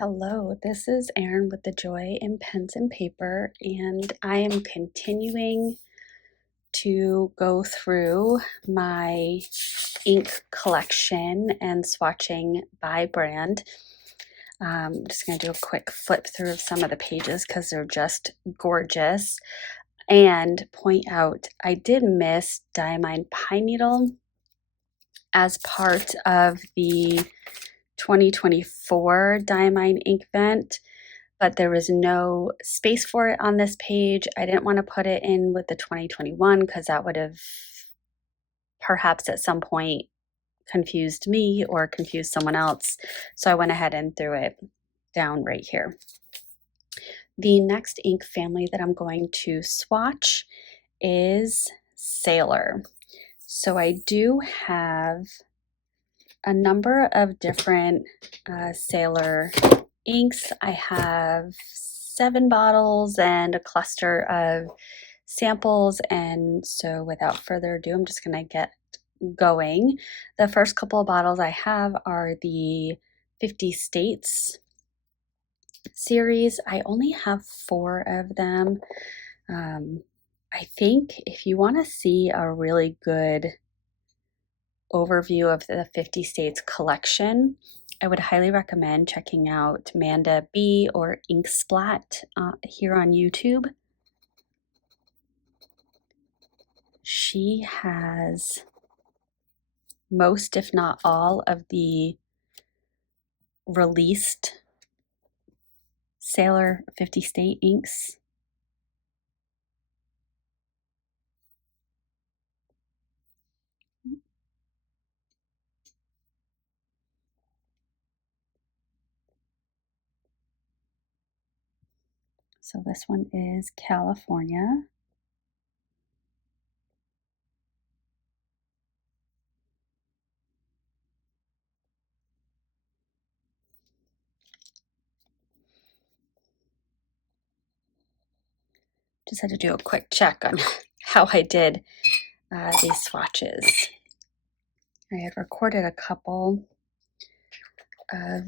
Hello, this is Erin with the Joy in Pens and Paper, and I am continuing to go through my ink collection and swatching by brand. I'm just going to do a quick flip through of some of the pages because they're just gorgeous, and point out I did miss Diamine Pine Needle as part of the 2024 Diamine ink vent, but there was no space for it on this page. I didn't want to put it in with the 2021 because that would have perhaps at some point confused me or confused someone else. So I went ahead and threw it down right here. The next ink family that I'm going to swatch is Sailor. So I do have a number of different Sailor inks. I have 7 bottles and a cluster of samples, and so without further ado, I'm just going to get going. The first couple of bottles I have are the 50 States series. I only have 4 of them. I think if you want to see a really good overview of the 50 States collection, I would highly recommend checking out Manda B or Ink Splat here on YouTube. She has most, if not all, of the released Sailor 50 State inks. So this one is California. Just had to do a quick check on how I did these swatches. I had recorded a couple of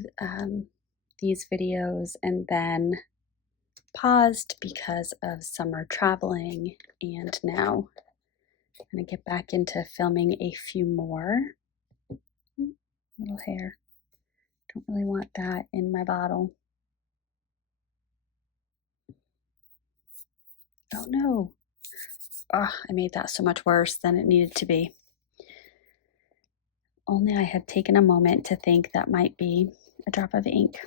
these videos and then paused because of summer traveling, and now I'm going to get back into filming a few more. Little hair. Don't really want that in my bottle. Oh no. Oh, I made that so much worse than it needed to be. Only I had taken a moment to think that might be a drop of ink.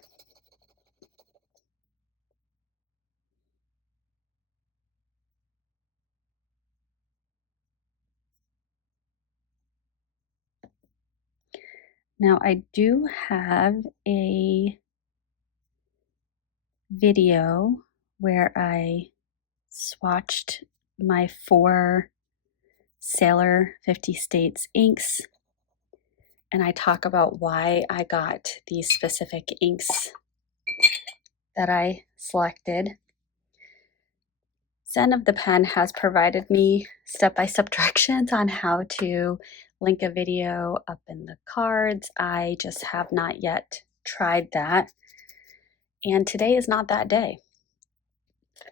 Now I do have a video where I swatched my 4 Sailor 50 States inks, and I talk about why I got these specific inks that I selected. Zen of the Pen has provided me step-by-step directions on how to link a video up in the cards. I just have not yet tried that, and today is not that day.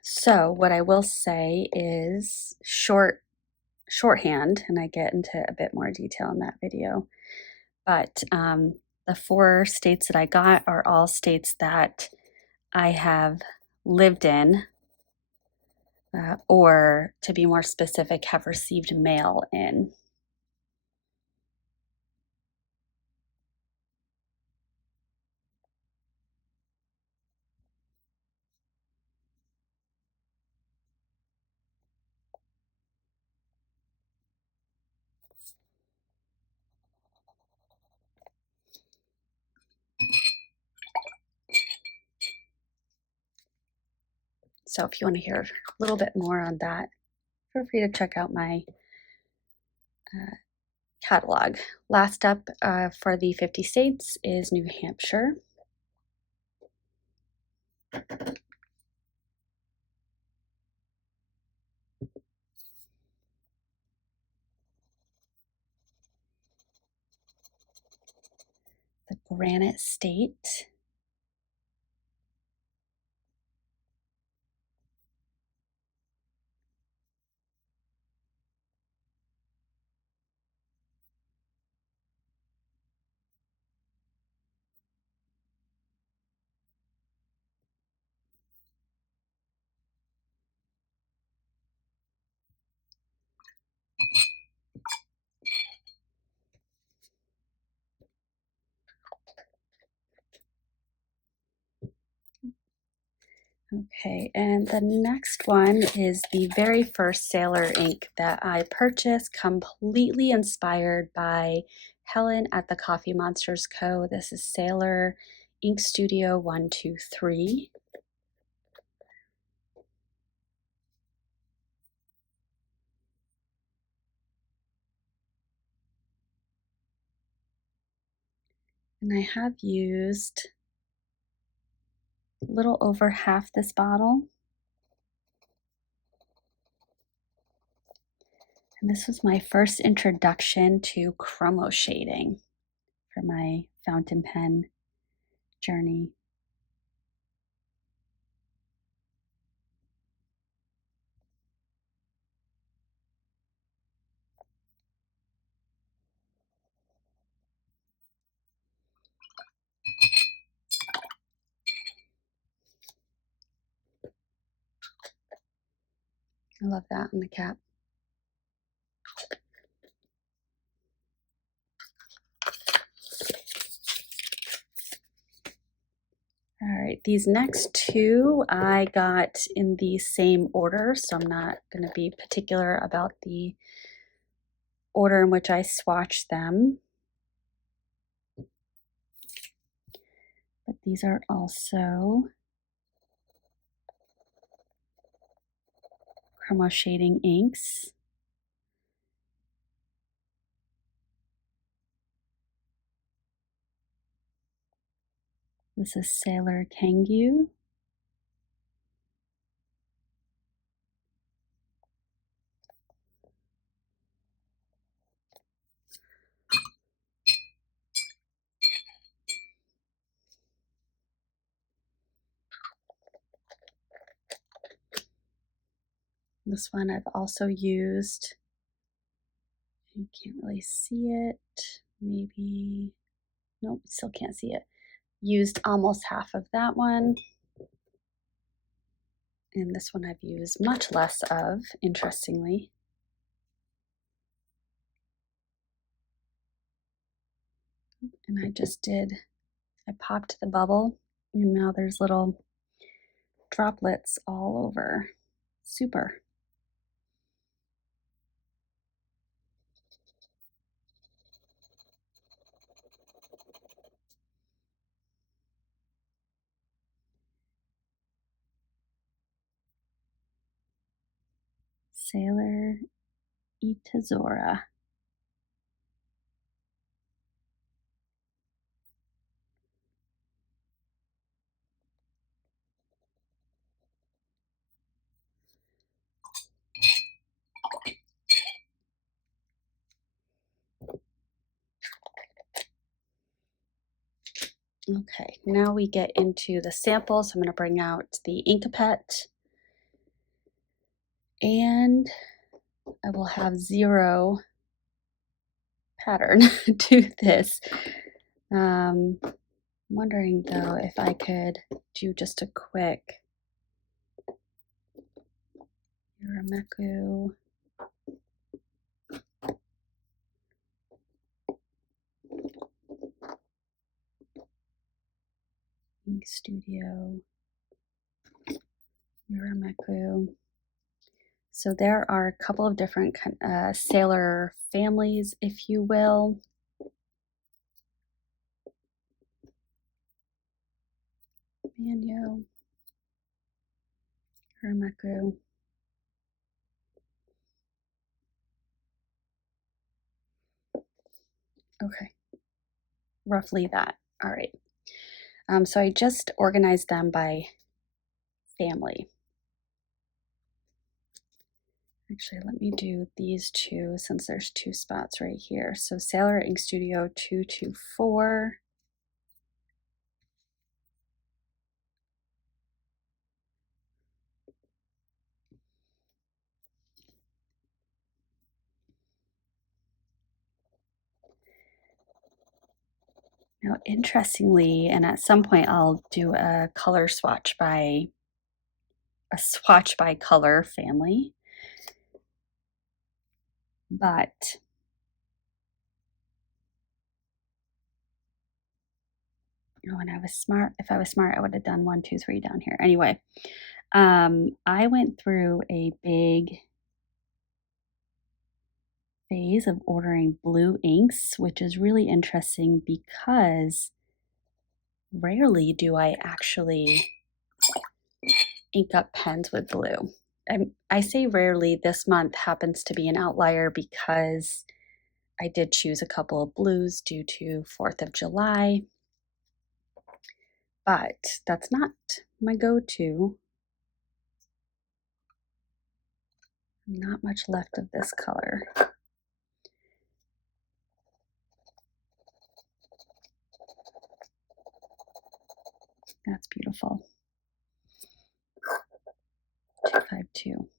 So what I will say is shorthand, and I get into a bit more detail in that video, but the 4 states that I got are all states that I have lived in, or to be more specific, have received mail in. So if you want to hear a little bit more on that, feel free to check out my catalog. Last up for the 50 states is New Hampshire. The Granite State. Okay, and the next one is the very first Sailor ink that I purchased, completely inspired by Helen at the Coffee Monsters Co. This is Sailor Ink Studio 123. And I have used a little over half this bottle. And this was my first introduction to chromo shading for my fountain pen journey. I love that on the cap. All right, these next two I got in the same order, so I'm not going to be particular about the order in which I swatched them. But these are also chromo shading inks. This is Sailor Kangyu. This one I've also used. You can't really see it. Maybe, nope, still can't see it. Used almost half of that one. And this one I've used much less of, interestingly. And I popped the bubble, and now there's little droplets all over. Super. Sailor Itazora. Okay, now we get into the sample. So I'm going to bring out the Inkapet, and I will have zero pattern to this. I'm wondering though if I could do just a quick Urameku. Ink Studio Urameku. So there are a couple of different sailor families, if you will. Manyo, Urameku. Okay, roughly that. All right. So I just organized them by family. Actually, let me do these two since there's two spots right here. So Sailor Ink Studio 224. Now, interestingly, and at some point I'll do a swatch by color family, but Oh, and I was smart. If I was smart, I would have done 1, 2, 3 down here. Anyway, I went through a big phase of ordering blue inks, which is really interesting because rarely do I actually ink up pens with blue. I say rarely. This month happens to be an outlier because I did choose a couple of blues due to 4th of July, but that's not my go-to. Not much left of this color. That's beautiful. 252.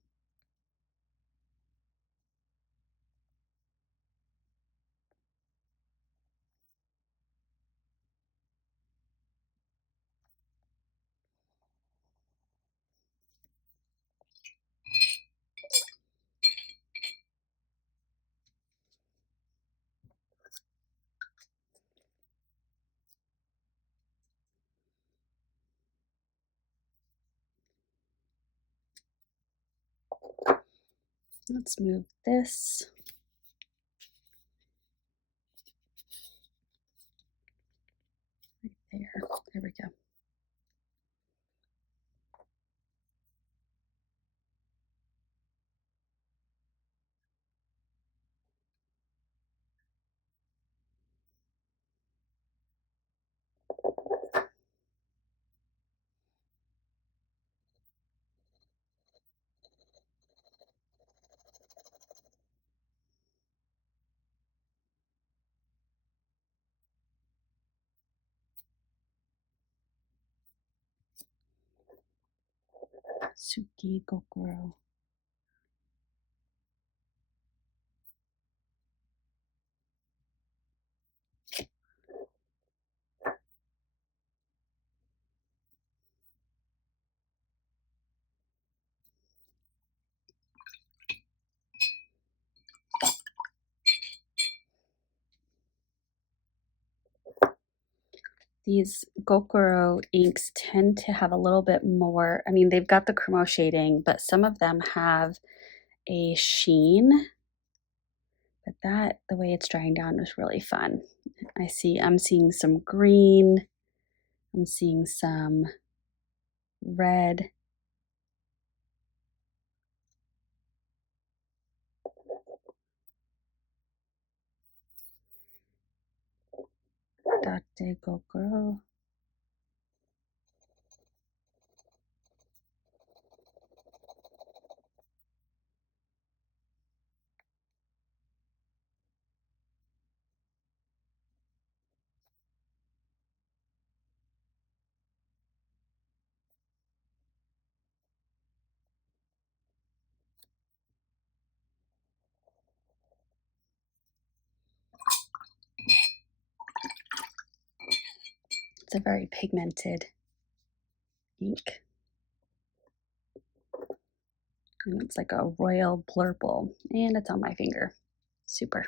Let's move this. Right there. There we go. Suki Gokuro. These Gokuro inks tend to have a little bit more, I mean, they've got the chromo shading, but some of them have a sheen. But that, the way it's drying down is really fun. I'm seeing some green, I'm seeing some red. Date Gokuro. It's a very pigmented ink. And it's like a royal blurple, and it's on my finger. Super.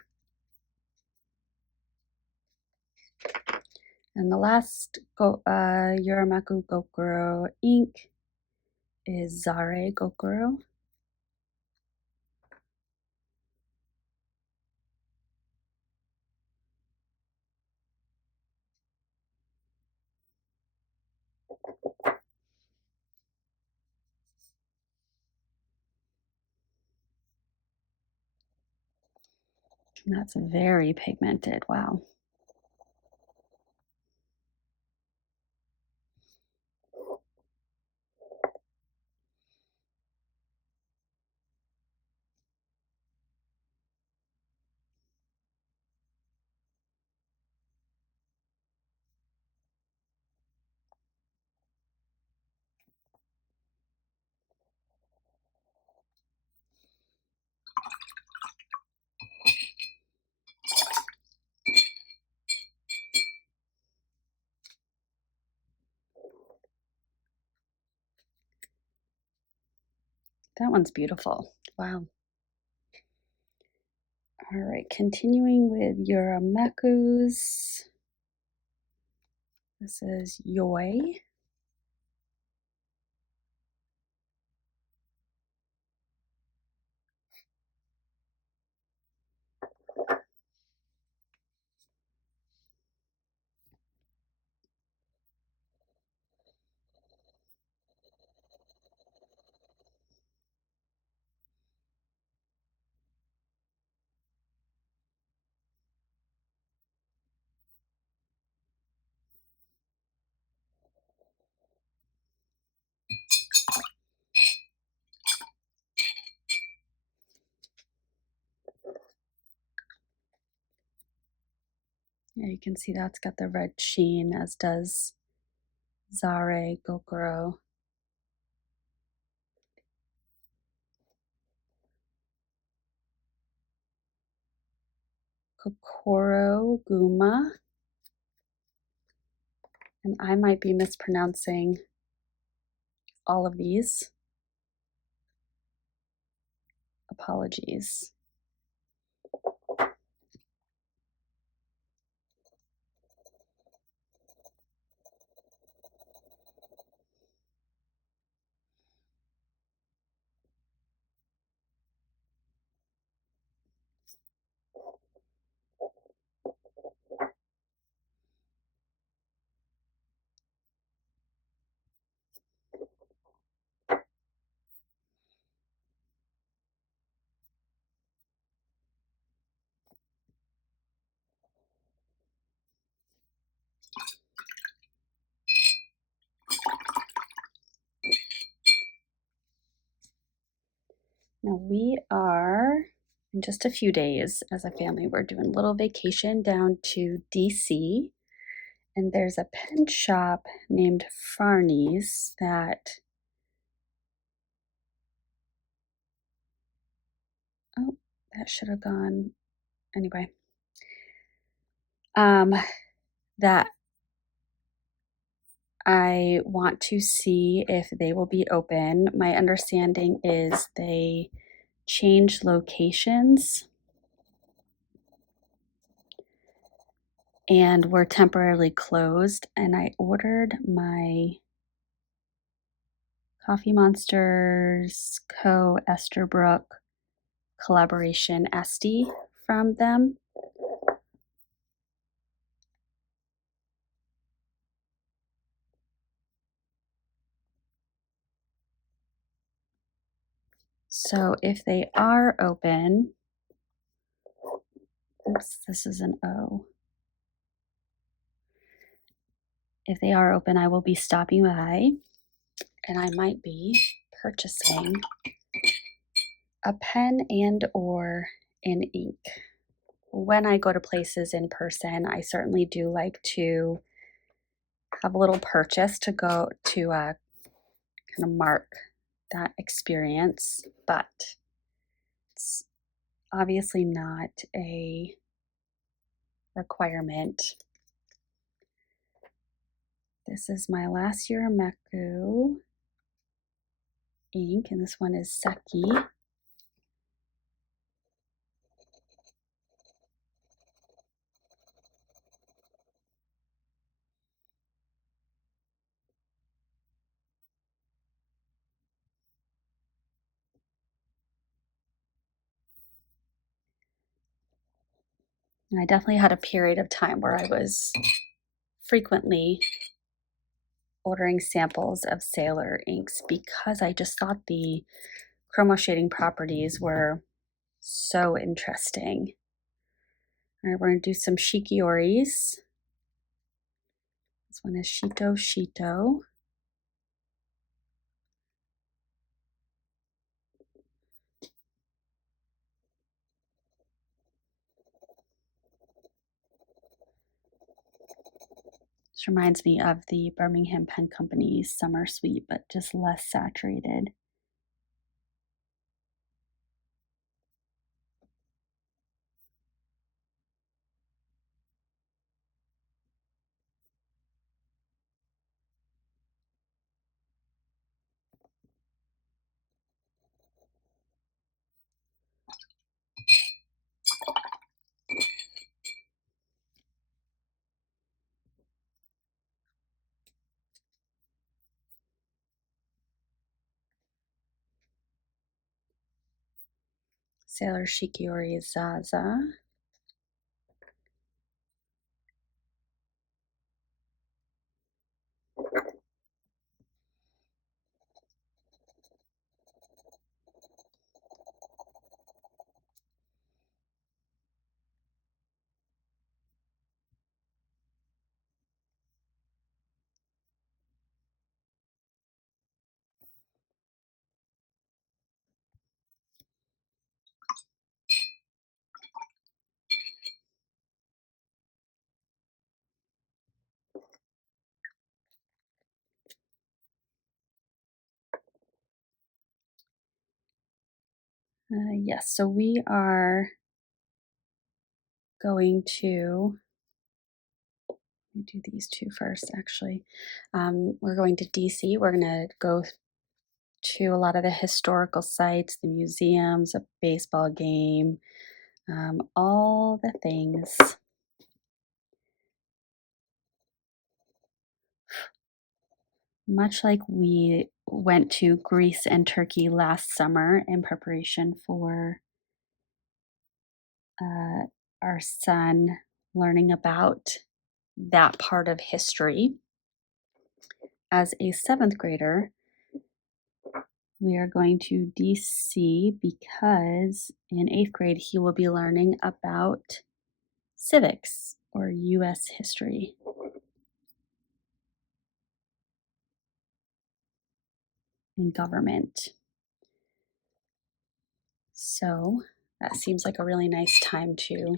And the last Yuramaku Gokuro ink is Zare Gokuro. And that's very pigmented. Wow. That one's beautiful. Wow. All right, continuing with Yuramaku's. This is Yoy. Yeah, you can see that's got the red sheen, as does Zare Gokuro. Kokoro Guma. And I might be mispronouncing all of these. Apologies. Now we are in just a few days as a family. We're doing a little vacation down to DC, and there's a pen shop named Farney's that, oh, that should have gone anyway. That I want to see if they will be open. My understanding is they change locations and were temporarily closed. And I ordered my Coffee Monsters Co. Esterbrook collaboration Esty from them. So if they are open, oops, this is an O. If they are open, I will be stopping by and I might be purchasing a pen and or an ink. When I go to places in person, I certainly do like to have a little purchase to go to kind of mark that experience, but it's obviously not a requirement. This is my last year Meku ink, and this one is Seki. And I definitely had a period of time where I was frequently ordering samples of Sailor inks because I just thought the chromo shading properties were so interesting. All right, we're going to do some Shikioris. This one is Shito Shito. This reminds me of the Birmingham Pen Company's Summer Sweet, but just less saturated. Sailor Shikiori Zaza. Yes, so we are going to do these two first, actually. We're going to DC. We're going to go to a lot of the historical sites, the museums, a baseball game, all the things. Much like we went to Greece and Turkey last summer in preparation for our son learning about that part of history. As a seventh grader, we are going to DC because in eighth grade he will be learning about civics or US history. And government. So that seems like a really nice time to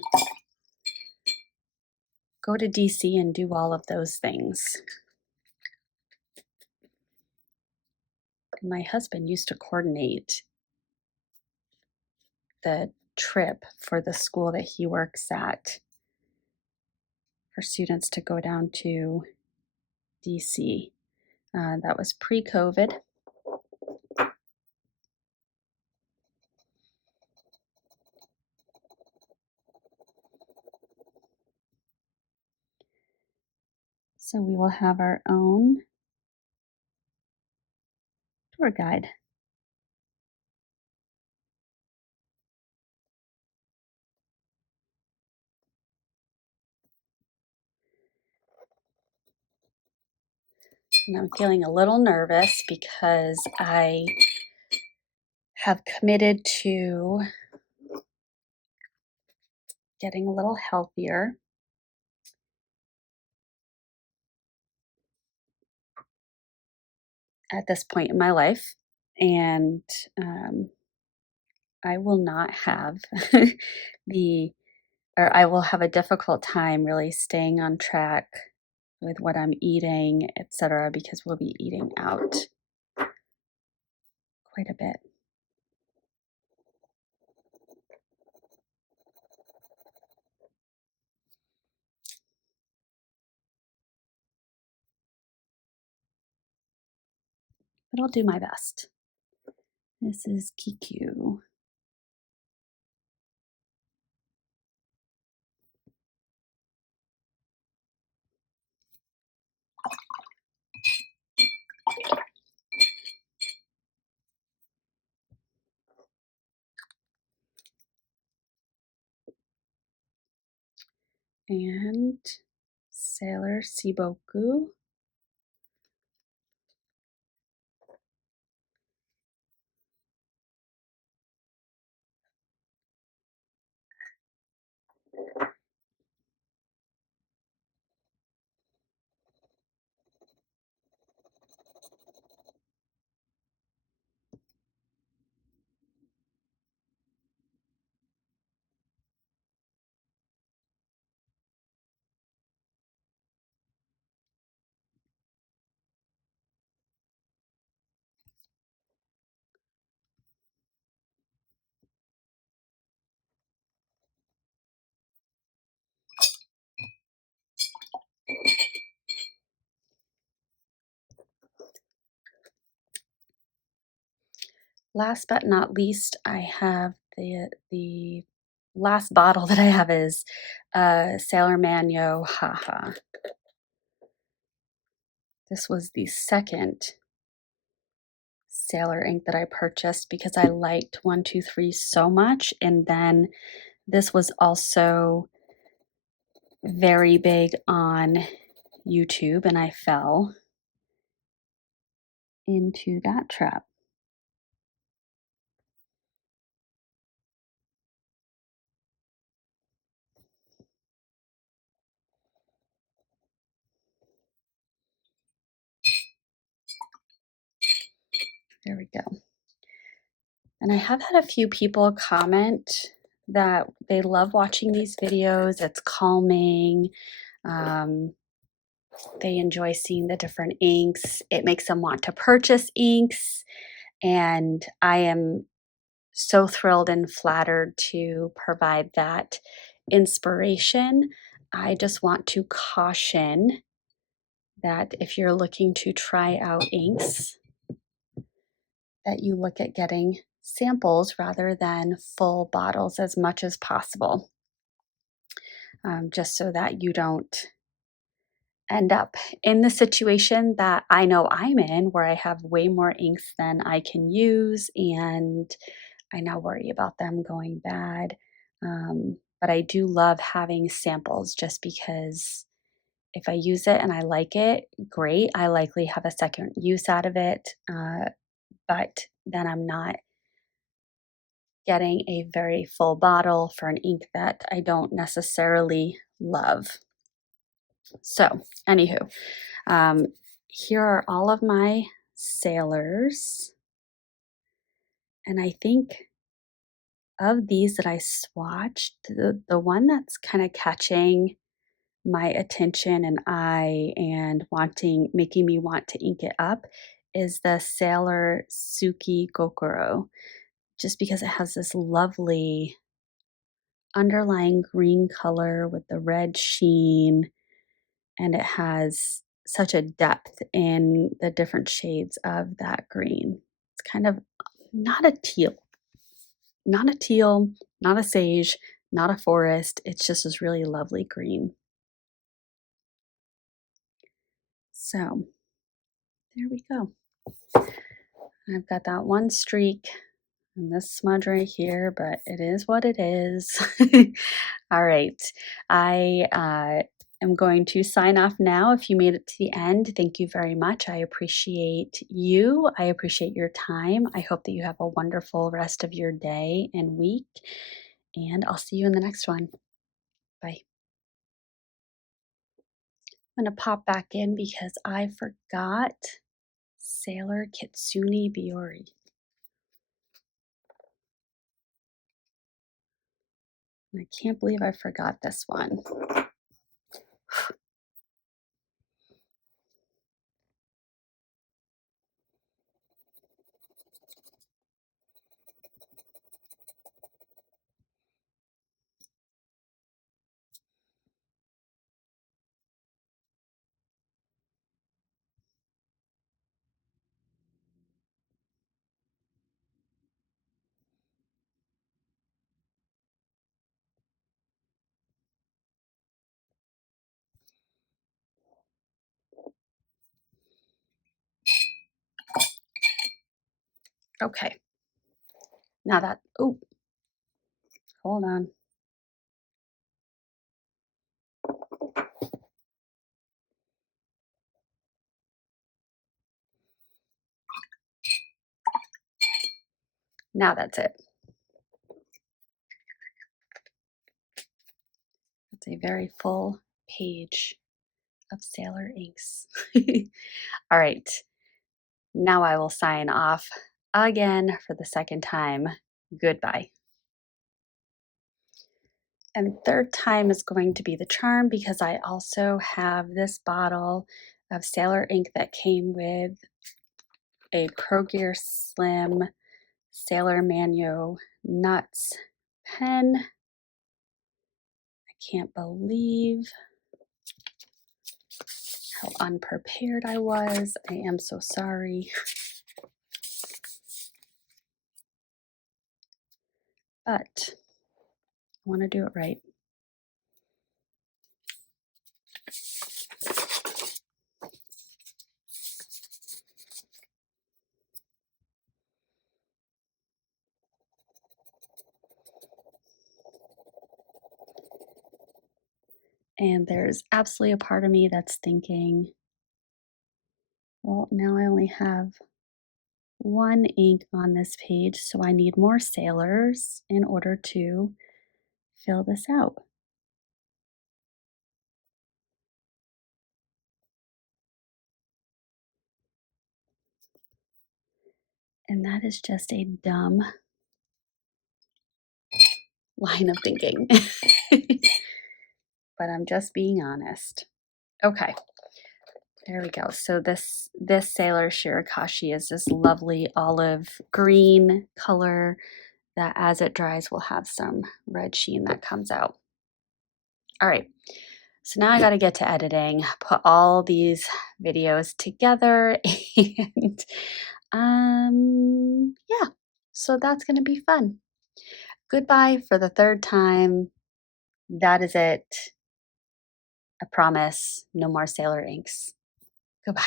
go to DC and do all of those things. My husband used to coordinate the trip for the school that he works at for students to go down to DC. That was pre-COVID. So we will have our own tour guide. And I'm feeling a little nervous because I have committed to getting a little healthier. At this point in my life, and I will not have I will have a difficult time really staying on track with what I'm eating, etc., because we'll be eating out quite a bit. But I'll do my best. This is Kiku. And Sailor Siboku. Last but not least, I have the last bottle that I have is Sailor Manyo Haha. This was the second Sailor ink that I purchased because I liked 123 so much. And then this was also very big on YouTube, and I fell into that trap. There we go. And I have had a few people comment that they love watching these videos. It's calming. Um, they enjoy seeing the different inks. It makes them want to purchase inks. And I am so thrilled and flattered to provide that inspiration. I just want to caution that if you're looking to try out inks, that you look at getting samples rather than full bottles as much as possible, just so that you don't end up in the situation that I know I'm in, where I have way more inks than I can use, and I now worry about them going bad. But I do love having samples just because if I use it and I like it, great. I likely have a second use out of it, but then I'm not getting a very full bottle for an ink that I don't necessarily love. So, anywho, here are all of my sailors. And I think of these that I swatched, the one that's kind of catching my attention and eye and making me want to ink it up is the Sailor Suki Kokoro, just because it has this lovely underlying green color with the red sheen, and it has such a depth in the different shades of that green. It's kind of not a teal, not a teal, not a sage, not a forest. It's just this really lovely green. So there we go. I've got that one streak and this smudge right here, but it is what it is. All right. I am going to sign off now. If you made it to the end, thank you very much. I appreciate you. I appreciate your time. I hope that you have a wonderful rest of your day and week, and I'll see you in the next one. Bye. I'm going to pop back in because I forgot Sailor Kitsune Biori. I can't believe I forgot this one. Okay. Now that, oh, hold on. Now that's it. It's a very full page of Sailor inks. All right. Now I will sign off again for the second time. Goodbye. And third time is going to be the charm because I also have this bottle of Sailor ink that came with a Pro Gear Slim Sailor Manu Nuts pen. I can't believe how unprepared I was. I am so sorry. But I want to do it right. And there's absolutely a part of me that's thinking, well, now I only have one ink on this page, so I need more sailors in order to fill this out. And that is just a dumb line of thinking. But I'm just being honest. Okay, there we go. So this Sailor Shirakashi is this lovely olive green color that as it dries will have some red sheen that comes out. All right, so now I got to get to editing, put all these videos together, and yeah, so that's going to be fun. Goodbye for the third time. That is it. I promise, no more Sailor inks. Goodbye.